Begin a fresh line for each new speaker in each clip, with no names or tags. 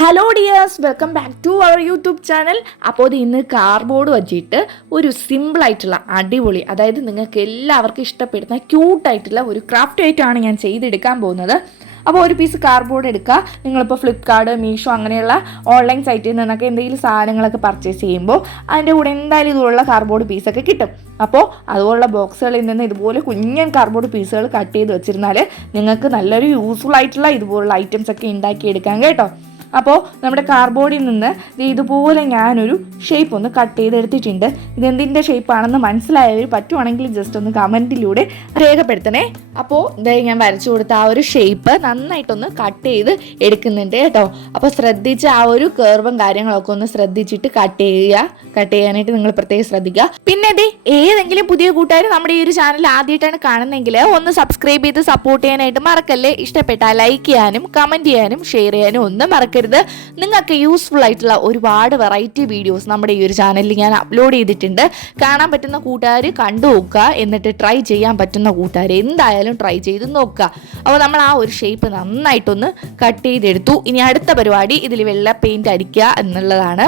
Hello dears welcome back to our YouTube channel അപ്പോൾ ഇത് ഇന്ന് കാർബോർഡ് വച്ചിട്ട് ഒരു സിമ്പിളായിട്ടുള്ള അടിപൊളി അതായത് നിങ്ങൾക്ക് എല്ലാവർക്കും ഇഷ്ടപ്പെടുന്ന ക്യൂട്ടായിട്ടുള്ള ഒരു ക്രാഫ്റ്റ് ആയിട്ടാണ് ഞാൻ ചെയ്തെടുക്കാൻ പോകുന്നത്. അപ്പോൾ ഒരു പീസ് കാർഡ്ബോർഡ് എടുക്കുക. നിങ്ങളിപ്പോൾ ഫ്ലിപ്കാർട്ട് മീഷോ അങ്ങനെയുള്ള ഓൺലൈൻ സൈറ്റിൽ നിന്നൊക്കെ എന്തെങ്കിലും സാധനങ്ങളൊക്കെ പർച്ചേസ് ചെയ്യുമ്പോൾ അതിന്റെ കൂടെ എന്തായാലും ഇതുപോലുള്ള കാർഡ്ബോർഡ് പീസൊക്കെ കിട്ടും. അപ്പോൾ അതുപോലുള്ള ബോക്സുകളിൽ നിന്ന് ഇതുപോലെ കുഞ്ഞൻ കാർഡ്ബോർഡ് പീസുകൾ കട്ട് ചെയ്ത് വെച്ചിരുന്നാൽ നിങ്ങൾക്ക് നല്ലൊരു യൂസ്ഫുൾ ആയിട്ടുള്ള ഇതുപോലുള്ള ഐറ്റംസ് ഒക്കെ ഉണ്ടാക്കിയെടുക്കാം കേട്ടോ. അപ്പോൾ നമ്മുടെ കാർബോർഡിൽ നിന്ന് ഇതുപോലെ ഞാനൊരു ഷേപ്പ് ഒന്ന് കട്ട് ചെയ്തെടുത്തിട്ടുണ്ട്. ഇതെന്തിന്റെ ഷേപ്പാണെന്ന് മനസ്സിലായവർ പറ്റുവാണെങ്കിൽ ജസ്റ്റ് ഒന്ന് കമന്റിലൂടെ രേഖപ്പെടുത്തണേ. അപ്പോൾ ഇതായി ഞാൻ വരച്ചു കൊടുത്ത ആ ഒരു ഷേപ്പ് നന്നായിട്ടൊന്ന് കട്ട് ചെയ്ത് എടുക്കുന്നുണ്ട് കേട്ടോ. അപ്പോൾ ശ്രദ്ധിച്ച് ആ ഒരു കേർവും കാര്യങ്ങളൊക്കെ ഒന്ന് ശ്രദ്ധിച്ചിട്ട് കട്ട് ചെയ്യുക. കട്ട് ചെയ്യാനായിട്ട് നിങ്ങൾ പ്രത്യേകം ശ്രദ്ധിക്കുക. പിന്നെ അതെ ഏതെങ്കിലും പുതിയ കൂട്ടുകാർ നമ്മുടെ ഈ ഒരു ചാനൽ ആദ്യമായിട്ടാണ് കാണുന്നതെങ്കിൽ ഒന്ന് സബ്സ്ക്രൈബ് ചെയ്ത് സപ്പോർട്ട് ചെയ്യാനായിട്ട് മറക്കല്ലേ. ഇഷ്ടപ്പെട്ടാൽ ലൈക്ക് ചെയ്യാനും കമന്റ് ചെയ്യാനും ഷെയർ ചെയ്യാനും ഒന്നും മറക്കരുത്. നിങ്ങൾക്ക് യൂസ്ഫുൾ ആയിട്ടുള്ള ഒരുപാട് വെറൈറ്റി വീഡിയോസ് നമ്മുടെ ഈ ഒരു ചാനലിൽ ഞാൻ അപ്ലോഡ് ചെയ്തിട്ടുണ്ട്. കാണാൻ പറ്റുന്ന കൂട്ടുകാർ കണ്ടു നോക്കുക. എന്നിട്ട് ട്രൈ ചെയ്യാൻ പറ്റുന്ന കൂട്ടുകാർ എന്തായാലും ട്രൈ ചെയ്ത് നോക്കുക. അപ്പോൾ നമ്മൾ ആ ഒരു ഷേപ്പ് നന്നായിട്ടൊന്ന് കട്ട് ചെയ്തെടുത്തു. ഇനി അടുത്ത പരിപാടി ഇതിൽ വെള്ള പെയിന്റ് അടിക്കുക എന്നുള്ളതാണ്.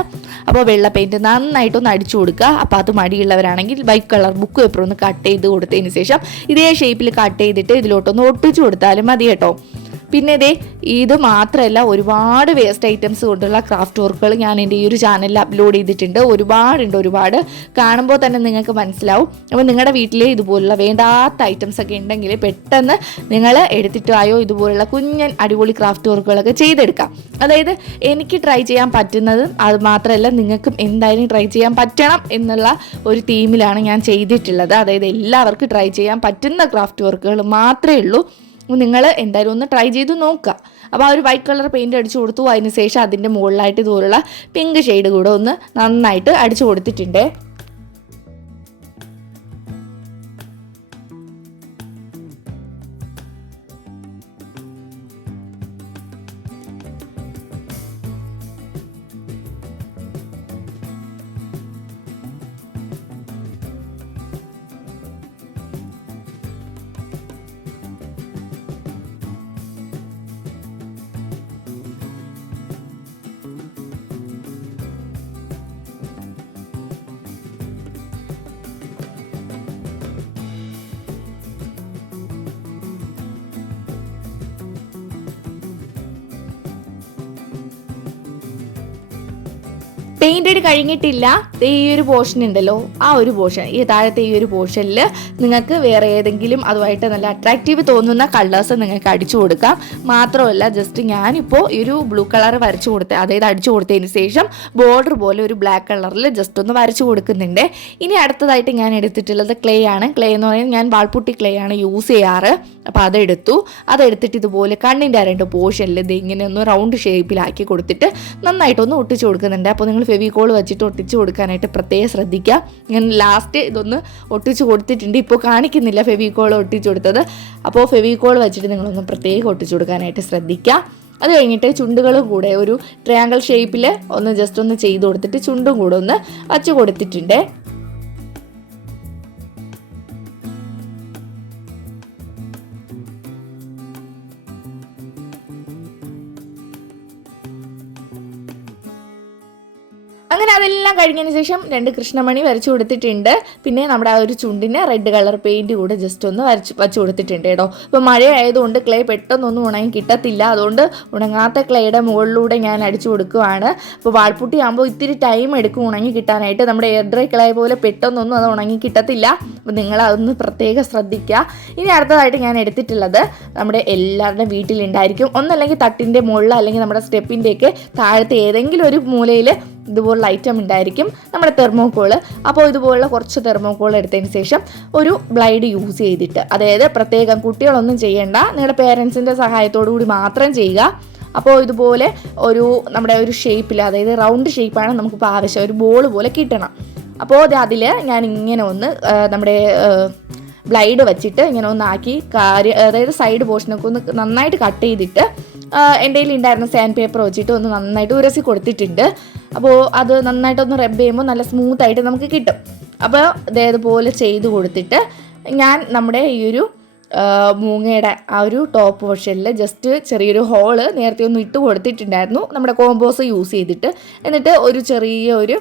അപ്പോൾ വെള്ള പെയിന്റ് നന്നായിട്ടൊന്ന് അടിച്ചു കൊടുക്കുക. അപ്പോൾ അത് മടിയുള്ളവരാണെങ്കിൽ വൈറ്റ് കളർ ബുക്ക് പേപ്പർ ഒന്ന് കട്ട് ചെയ്ത് കൊടുത്തതിന് ശേഷം ഇതേ ഷേപ്പിൽ കട്ട് ചെയ്തിട്ട് ഇതിലോട്ടൊന്ന് ഒട്ടിച്ചു കൊടുത്താലും മതി കേട്ടോ. പിന്നെ ഇതേ ഇത് മാത്രമല്ല ഒരുപാട് വേസ്റ്റ് ഐറ്റംസ് കൊണ്ടുള്ള ക്രാഫ്റ്റ് വർക്കുകൾ ഞാൻ എന്റെ ഈ ഒരു ചാനലിൽ അപ്ലോഡ് ചെയ്തിട്ടുണ്ട്. ഒരുപാടുണ്ട് ഒരുപാട്. കാണുമ്പോൾ തന്നെ നിങ്ങൾക്ക് മനസ്സിലാവും. അപ്പോൾ നിങ്ങളുടെ വീട്ടിൽ ഇതുപോലുള്ള വേണ്ടാത്ത ഐറ്റംസ് ഒക്കെ ഉണ്ടെങ്കിൽ പെട്ടെന്ന് നിങ്ങൾ എടുത്തിട്ട് ആയോ ഇതുപോലുള്ള കുഞ്ഞൻ അടിപൊളി ക്രാഫ്റ്റ് വർക്കുകളൊക്കെ ചെയ്തെടുക്കാം. അതായത് എനിക്ക് ട്രൈ ചെയ്യാൻ പറ്റുന്നത് അത് മാത്രമല്ല നിങ്ങൾക്കും എന്തായാലും ട്രൈ ചെയ്യാൻ പറ്റണം എന്നുള്ള ഒരു തീമിലാണ് ഞാൻ ചെയ്തിട്ടുള്ളത്. അതായത് എല്ലാവർക്കും ട്രൈ ചെയ്യാൻ പറ്റുന്ന ക്രാഫ്റ്റ് വർക്കുകൾ മാത്രമേ ഉള്ളൂ. നിങ്ങൾ എന്തായാലും ഒന്ന് ട്രൈ ചെയ്ത് നോക്കുക. അപ്പോൾ ആ ഒരു വൈറ്റ് കളർ പെയിന്റ് അടിച്ചു കൊടുത്തു. അതിന് ശേഷം അതിന്റെ മുകളിലായിട്ട് ഇതുപോലുള്ള പിങ്ക് ഷെയ്ഡ് കൂടെ ഒന്ന് നന്നായിട്ട് അടിച്ചു കൊടുത്തിട്ടുണ്ട്. പെയിന്റഡ് കഴിഞ്ഞിട്ടില്ല. ഈ ഒരു പോർഷൻ ഉണ്ടല്ലോ. ആ ഒരു പോർഷൻ ഈ താഴത്തെ ഈ ഒരു പോർഷനിൽ നിങ്ങൾക്ക് വേറെ ഏതെങ്കിലും അതുമായിട്ട് നല്ല അട്രാക്റ്റീവ് തോന്നുന്ന കളേഴ്സ് നിങ്ങൾക്ക് അടിച്ചു കൊടുക്കാം. മാത്രമല്ല ജസ്റ്റ് ഞാനിപ്പോൾ ഈ ഒരു ബ്ലൂ കളർ വരച്ചു കൊടുത്ത അതായത് അടിച്ചു കൊടുത്തതിന് ശേഷം ബോർഡർ പോലെ ഒരു ബ്ലാക്ക് കളറിൽ ജസ്റ്റ് ഒന്ന് വരച്ചു കൊടുക്കുന്നുണ്ട്. ഇനി അടുത്തതായിട്ട് ഞാൻ എടുത്തിട്ടുള്ളത് ക്ലേ ആണ്. ക്ലേ എന്ന് പറയുന്നത് ഞാൻ വാൾപുട്ടി ക്ലേ ആണ് യൂസ് ചെയ്യാറ്. അപ്പോൾ അതെടുത്തു അതെടുത്തിട്ട് ഇതുപോലെ കണ്ണിന്റെ രണ്ട് പോർഷനിൽ ഇത് ഇങ്ങനെ ഒന്ന് റൗണ്ട് ഷേപ്പിലാക്കി കൊടുത്തിട്ട് നന്നായിട്ടൊന്ന് ഒട്ടിച്ചു കൊടുക്കുന്നുണ്ട്. അപ്പോൾ നിങ്ങൾ ഫെവിക്കോൾ വെച്ചിട്ട് ഒട്ടിച്ച് കൊടുക്കാനായിട്ട് പ്രത്യേകം ശ്രദ്ധിക്കുക. ഞാൻ ലാസ്റ്റ് ഇതൊന്ന് ഒട്ടിച്ച് കൊടുത്തിട്ടുണ്ട്. ഇപ്പോൾ കാണിക്കുന്നില്ല ഫെവിക്കോൾ ഒട്ടിച്ച് കൊടുത്തത്. അപ്പോൾ ഫെവിക്കോൾ വെച്ചിട്ട് നിങ്ങളൊന്ന് പ്രത്യേകം ഒട്ടിച്ച് കൊടുക്കാനായിട്ട് ശ്രദ്ധിക്കുക. അത് കഴിഞ്ഞിട്ട് ചുണ്ടുകളും കൂടെ ഒരു ട്രയാങ്കിൾ ഷേപ്പിൽ ഒന്ന് ജസ്റ്റ് ഒന്ന് ചെയ്ത് കൊടുത്തിട്ട് ചുണ്ടും കൂടെ ഒന്ന് വച്ച് കൊടുത്തിട്ടുണ്ട്. അങ്ങനെ അതെല്ലാം കഴിഞ്ഞതിന് ശേഷം രണ്ട് കൃഷ്ണമണി വരച്ചു കൊടുത്തിട്ടുണ്ട്. പിന്നെ നമ്മുടെ ആ ഒരു ചുണ്ടിന് റെഡ് കളർ പെയിന്റ് കൂടെ ജസ്റ്റ് ഒന്ന് വരച്ച് വച്ചു കൊടുത്തിട്ടുണ്ട് കേട്ടോ. ഇപ്പോൾ മഴ ആയതുകൊണ്ട് ക്ലേ പെട്ടെന്നൊന്നും ഉണങ്ങി കിട്ടത്തില്ല. അതുകൊണ്ട് ഉണങ്ങാത്ത ക്ലേയുടെ മുകളിലൂടെ ഞാൻ അടിച്ചു കൊടുക്കുവാണ്. അപ്പോൾ വാൾപുട്ടി ആകുമ്പോൾ ഇത്തിരി ടൈം എടുക്കും ഉണങ്ങി കിട്ടാനായിട്ട്. നമ്മുടെ എയർ ഡ്രൈ ക്ലേ പോലെ പെട്ടെന്നൊന്നും അത് ഉണങ്ങി കിട്ടത്തില്ല. അപ്പോൾ നിങ്ങൾ അതൊന്ന് പ്രത്യേകം ശ്രദ്ധിക്കുക ഇനി അടുത്തതായിട്ട് ഞാൻ എടുത്തിട്ടുള്ളത് നമ്മുടെ എല്ലാവരുടെയും വീട്ടിലുണ്ടായിരിക്കും. ഒന്നല്ലെങ്കിൽ തട്ടിന്റെ മുകളിൽ അല്ലെങ്കിൽ നമ്മുടെ സ്റ്റെപ്പിന്റെയൊക്കെ താഴത്തെ ഏതെങ്കിലും ഒരു മൂലയിൽ ഇതുപോലുള്ള ഐറ്റം ഉണ്ടായിരിക്കും നമ്മുടെ തെർമോക്കോൾ അപ്പോൾ ഇതുപോലുള്ള കുറച്ച് തെർമോക്കോൾ എടുത്തതിന് ശേഷം ഒരു ബ്ലൈഡ് യൂസ് ചെയ്തിട്ട് അതായത് പ്രത്യേകം കുട്ടികളൊന്നും ചെയ്യേണ്ട നിങ്ങളുടെ പേരൻസിന്റെ സഹായത്തോടു കൂടി മാത്രം ചെയ്യുക. അപ്പോൾ ഇതുപോലെ ഒരു നമ്മുടെ ഒരു ഷേപ്പിൽ അതായത് റൗണ്ട് ഷേപ്പാണ് നമുക്കിപ്പോൾ ആവശ്യം ഒരു ബോൾ പോലെ കിട്ടണം. അപ്പോൾ അതിൽ ഞാൻ ഇങ്ങനെ ഒന്ന് നമ്മുടെ ബ്ലൈഡ് വെച്ചിട്ട് ഇങ്ങനെ ഒന്നാക്കി കാര്യം അതായത് സൈഡ് പോർഷനൊക്കെ ഒന്ന് നന്നായിട്ട് കട്ട് ചെയ്തിട്ട് എന്റെ കയ്യിൽ ഉണ്ടായിരുന്ന സാൻഡ് പേപ്പർ വെച്ചിട്ട് ഒന്ന് നന്നായിട്ട് ഉരസി കൊടുത്തിട്ടുണ്ട്. അപ്പോൾ അത് നന്നായിട്ടൊന്ന് റബ് ചെയ്യുമ്പോൾ നല്ല സ്മൂത്ത് ആയിട്ട് നമുക്ക് കിട്ടും. അപ്പോൾ ഇതേതുപോലെ ചെയ്ത് കൊടുത്തിട്ട് ഞാൻ നമ്മുടെ ഈ ഒരു മൂങ്ങയുടെ ആ ഒരു ടോപ്പ് പോർഷനിൽ ജസ്റ്റ് ചെറിയൊരു ഹോൾ നേരത്തെ ഒന്ന് ഇട്ട് കൊടുത്തിട്ടുണ്ടായിരുന്നു. നമ്മുടെ കോമ്പോസ് യൂസ് ചെയ്തിട്ട്. എന്നിട്ട് ഒരു ചെറിയ ഒരു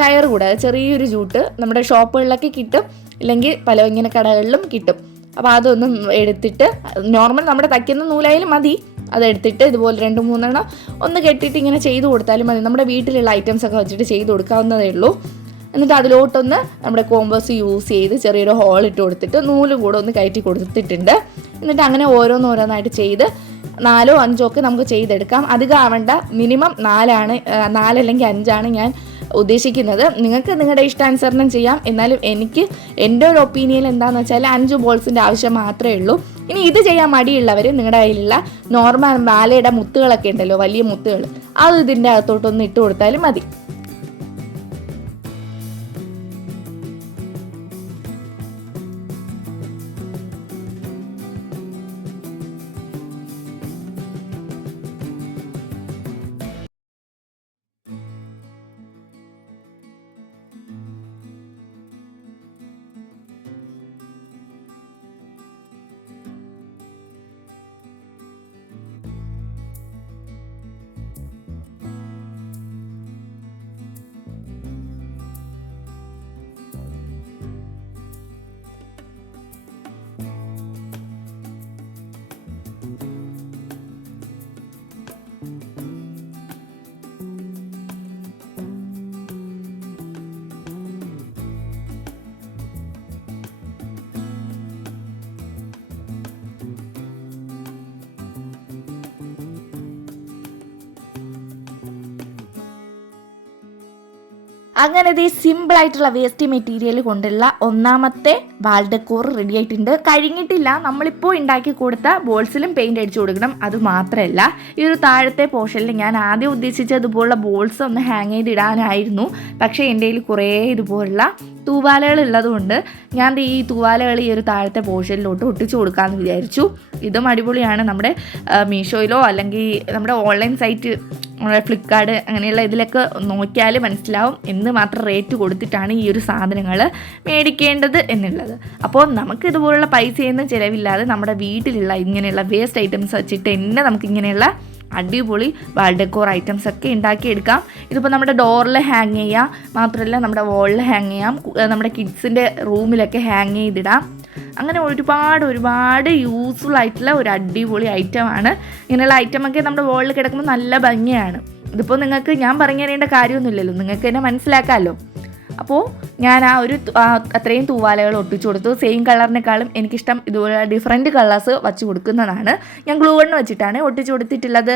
കയർ കൂടെ ചെറിയൊരു ജൂട്ട് നമ്മുടെ ഷോപ്പുകളിലൊക്കെ കിട്ടും. ഇല്ലെങ്കിൽ പല ഇങ്ങനെ കടകളിലും കിട്ടും. അപ്പോൾ അതൊന്നും എടുത്തിട്ട് നോർമൽ നമ്മുടെ തയ്ക്കുന്ന നൂലായാലും മതി. അതെടുത്തിട്ട് ഇതുപോലെ രണ്ട് മൂന്നെണ്ണം ഒന്ന് കെട്ടിയിട്ട് ഇങ്ങനെ ചെയ്ത് കൊടുത്താലും മതി. നമ്മുടെ വീട്ടിലുള്ള ഐറ്റംസ് ഒക്കെ വെച്ചിട്ട് ചെയ്ത് കൊടുക്കാവുന്നതേ ഉള്ളൂ. എന്നിട്ട് അതിലോട്ടൊന്ന് നമ്മുടെ കോമ്പോസ് യൂസ് ചെയ്ത് ചെറിയൊരു ഹോൾ ഇട്ട് കൊടുത്തിട്ട് നൂലും കൂടെ ഒന്ന് കയറ്റി കൊടുത്തിട്ടുണ്ട്. എന്നിട്ട് അങ്ങനെ ഓരോന്നോരോന്നായിട്ട് ചെയ്ത് നാലോ അഞ്ചോ ഒക്കെ നമുക്ക് ചെയ്തെടുക്കാം. അധികം ആവേണ്ട. മിനിമം നാലാണ് നാലല്ലെങ്കിൽ അഞ്ചാണ് ഞാൻ ഉദ്ദേശിക്കുന്നത്. നിങ്ങൾക്ക് നിങ്ങളുടെ ഇഷ്ടാനുസരണം ചെയ്യാം. എന്നാലും എനിക്ക് എന്റെ ഒരു ഒപ്പീനിയൻ എന്താണെന്ന് വെച്ചാൽ അഞ്ച് ബോൾസിന്റെ ആവശ്യം മാത്രമേ ഉള്ളൂ. ഇനി ഇത് ചെയ്യാൻ മടിയുള്ളവർ നിങ്ങളുടെ കയ്യിലുള്ള നോർമൽ മാലയുടെ മുത്തുകളൊക്കെ ഉണ്ടല്ലോ വലിയ മുത്തുകൾ അത് ഇതിന്റെ അകത്തോട്ടൊന്ന് ഇട്ട് കൊടുത്താലും മതി. അങ്ങനെ ഇത് സിമ്പിൾ ആയിട്ടുള്ള വേസ്റ്റ് മെറ്റീരിയൽ കൊണ്ടുള്ള ഒന്നാമത്തെ വാൾ ഡെക്കോർ റെഡി ആയിട്ടുണ്ട്. കഴിഞ്ഞിട്ടില്ല നമ്മളിപ്പോൾ ഉണ്ടാക്കി കൊടുത്ത ബോൾസിലും പെയിന്റ് അടിച്ചു കൊടുക്കണം. അത് മാത്രമല്ല ഈ ഒരു താഴത്തെ പോർഷനിൽ ഞാൻ ആദ്യം ഉദ്ദേശിച്ചതുപോലുള്ള ബോൾസ് ഒന്ന് ഹാങ് ചെയ്തിടാനായിരുന്നു പക്ഷേ എന്റെ കയ്യിൽ കുറേ ഇതുപോലുള്ള തൂവാലകൾ ഉള്ളതുകൊണ്ട് ഞാൻ ഈ തൂവാലകൾ ഈ ഒരു താഴത്തെ പോർഷനിലോട്ട് ഒട്ടിച്ചു കൊടുക്കാമെന്ന് വിചാരിച്ചു. ഇതും അടിപൊളിയാണ്. നമ്മുടെ മീഷോയിലോ അല്ലെങ്കിൽ നമ്മുടെ ഓൺലൈൻ സൈറ്റ് നമ്മുടെ ഫ്ലിപ്കാർട്ട് അങ്ങനെയുള്ള ഇതിലൊക്കെ നോക്കിയാൽ മനസ്സിലാവും എന്ത് മാത്രം റേറ്റ് കൊടുത്തിട്ടാണ് ഈ ഒരു സാധനങ്ങൾ മേടിക്കേണ്ടത് എന്നുള്ളത്. അപ്പോൾ നമുക്ക് ഇതുപോലുള്ള പൈസയൊന്നും ചിലവില്ലാതെ നമ്മുടെ വീട്ടിലുള്ള ഇങ്ങനെയുള്ള വേസ്റ്റ് ഐറ്റംസ് വെച്ചിട്ട് തന്നെ നമുക്ക് ഇങ്ങനെയുള്ള അടിപൊളി വാൾ ഡെക്കോർ ഐറ്റംസ് ഒക്കെ ഉണ്ടാക്കിയെടുക്കാം. ഇതിപ്പോൾ നമ്മുടെ ഡോറിൽ ഹാങ് ചെയ്യാം. മാത്രമല്ല നമ്മുടെ വാളിൽ ഹാങ് ചെയ്യാം. നമ്മുടെ കിഡ്സിന്റെ റൂമിലൊക്കെ ഹാങ് ചെയ്തിടാം. അങ്ങനെ ഒരുപാട് ഒരുപാട് യൂസ്ഫുൾ ആയിട്ടുള്ള ഒരു അടിപൊളി ഐറ്റമാണ് ഇങ്ങനെയുള്ള ഐറ്റമൊക്കെ നമ്മുടെ വേൾഡിൽ കിടക്കുമ്പോൾ നല്ല ഭംഗിയാണ്. ഇതിപ്പോൾ നിങ്ങൾക്ക് ഞാൻ പറഞ്ഞു തരേണ്ട കാര്യമൊന്നുമില്ലല്ലോ. നിങ്ങൾക്ക് തന്നെ മനസ്സിലാക്കാമല്ലോ അപ്പോൾ ഞാൻ ആ ഒരു അത്രയും തൂവാലകൾ ഒട്ടിച്ചു കൊടുത്തു. സെയിം കളറിനേക്കാളും എനിക്കിഷ്ടം ഇതുപോലെ ഡിഫറെന്റ് കളേഴ്സ് വച്ച് കൊടുക്കുന്നതാണ്. ഞാൻ ഗ്ലൂ ഗണ്ണ് വെച്ചിട്ടാണ് ഒട്ടിച്ചു കൊടുത്തിട്ടുള്ളത്.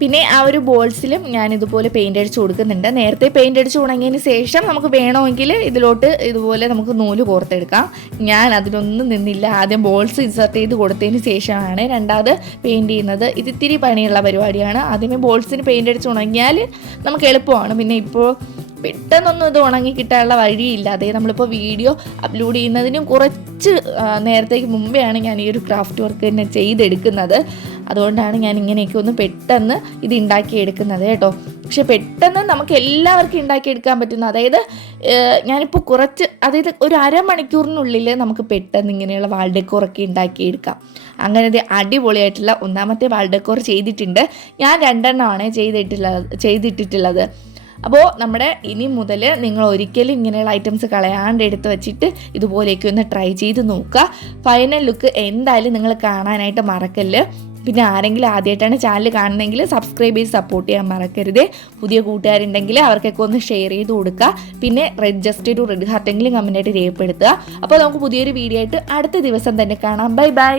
പിന്നെ ആ ഒരു ബോൾസിലും ഞാൻ ഇതുപോലെ പെയിന്റ് അടിച്ച് കൊടുക്കുന്നുണ്ട്. നേരത്തെ പെയിന്റ് അടിച്ച് ഉണങ്ങിയതിന് ശേഷം നമുക്ക് വേണമെങ്കിൽ ഇതിലോട്ട് ഇതുപോലെ നമുക്ക് നൂൽ കോർത്തെടുക്കാം. ഞാൻ അതിനൊന്നും നിന്നില്ല. ആദ്യം ബോൾസ് ഇൻസർട്ട് ചെയ്ത് കൊടുത്തതിന് ശേഷമാണ് രണ്ടാമത് പെയിന്റ് ചെയ്യുന്നത്. ഇതിത്തിരി പണിയുള്ള പരിപാടിയാണ്. ആദ്യമേ ബോൾസിന് പെയിന്റ് അടിച്ച് ഉണങ്ങിയാൽ നമുക്ക് എളുപ്പമാണ്. പിന്നെ ഇപ്പോൾ പെട്ടെന്നൊന്നും ഇത് ഉണങ്ങി കിട്ടാനുള്ള വഴിയില്ല. അതേ നമ്മളിപ്പോൾ വീഡിയോ അപ്ലോഡ് ചെയ്യുന്നതിനും കുറച്ച് നേരത്തേക്ക് മുമ്പേ ആണ് ഞാൻ ഈ ഒരു ക്രാഫ്റ്റ് വർക്ക് തന്നെ ചെയ്തെടുക്കുന്നത്. അതുകൊണ്ടാണ് ഞാൻ ഇങ്ങനെയൊക്കെ ഒന്ന് പെട്ടെന്ന് ഇത് ഉണ്ടാക്കിയെടുക്കുന്നത് കേട്ടോ. പക്ഷെ പെട്ടെന്ന് നമുക്ക് എല്ലാവർക്കും ഉണ്ടാക്കിയെടുക്കാൻ പറ്റുന്ന അതായത് ഞാനിപ്പോൾ കുറച്ച് അതായത് ഒരു അരമണിക്കൂറിനുള്ളിൽ നമുക്ക് പെട്ടെന്ന് ഇങ്ങനെയുള്ള വാൾ ഡെക്കോറൊക്കെ ഉണ്ടാക്കിയെടുക്കാം. അങ്ങനെ അടിപൊളിയായിട്ടുള്ള ഒന്നാമത്തെ വാൾ ഡെക്കോർ ചെയ്തിട്ടുണ്ട്. ഞാൻ രണ്ടെണ്ണമാണ് ചെയ്തിട്ടുള്ളത് ചെയ്തിട്ടിട്ടുള്ളത്. അപ്പോൾ നമ്മുടെ ഇനി മുതൽ നിങ്ങൾ ഒരിക്കലും ഇങ്ങനെയുള്ള ഐറ്റംസ് കളയാണ്ട് എടുത്ത് വെച്ചിട്ട് ഇതുപോലെയൊക്കെ ഒന്ന് ട്രൈ ചെയ്ത് നോക്കുക. ഫൈനൽ ലുക്ക് എന്തായാലും നിങ്ങൾ കാണാനായിട്ട് മറക്കല്ല്. പിന്നെ ആരെങ്കിലും ആദ്യമായിട്ടാണ് ചാനൽ കാണുന്നതെങ്കിൽ സബ്സ്ക്രൈബ് ചെയ്ത് സപ്പോർട്ട് ചെയ്യാൻ മറക്കരുത്. പുതിയ കൂട്ടുകാരുണ്ടെങ്കിൽ അവർക്കൊക്കെ ഒന്ന് ഷെയർ ചെയ്ത് കൊടുക്കുക. പിന്നെ റെഡ് ജസ്റ്റ് ടു റെഡ് ഹാർട്ടെങ്കിലും കമന്റായിട്ട് രേഖപ്പെടുത്തുക. അപ്പോൾ നമുക്ക് പുതിയൊരു വീഡിയോ ആയിട്ട് അടുത്ത ദിവസം തന്നെ കാണാം. Bye bye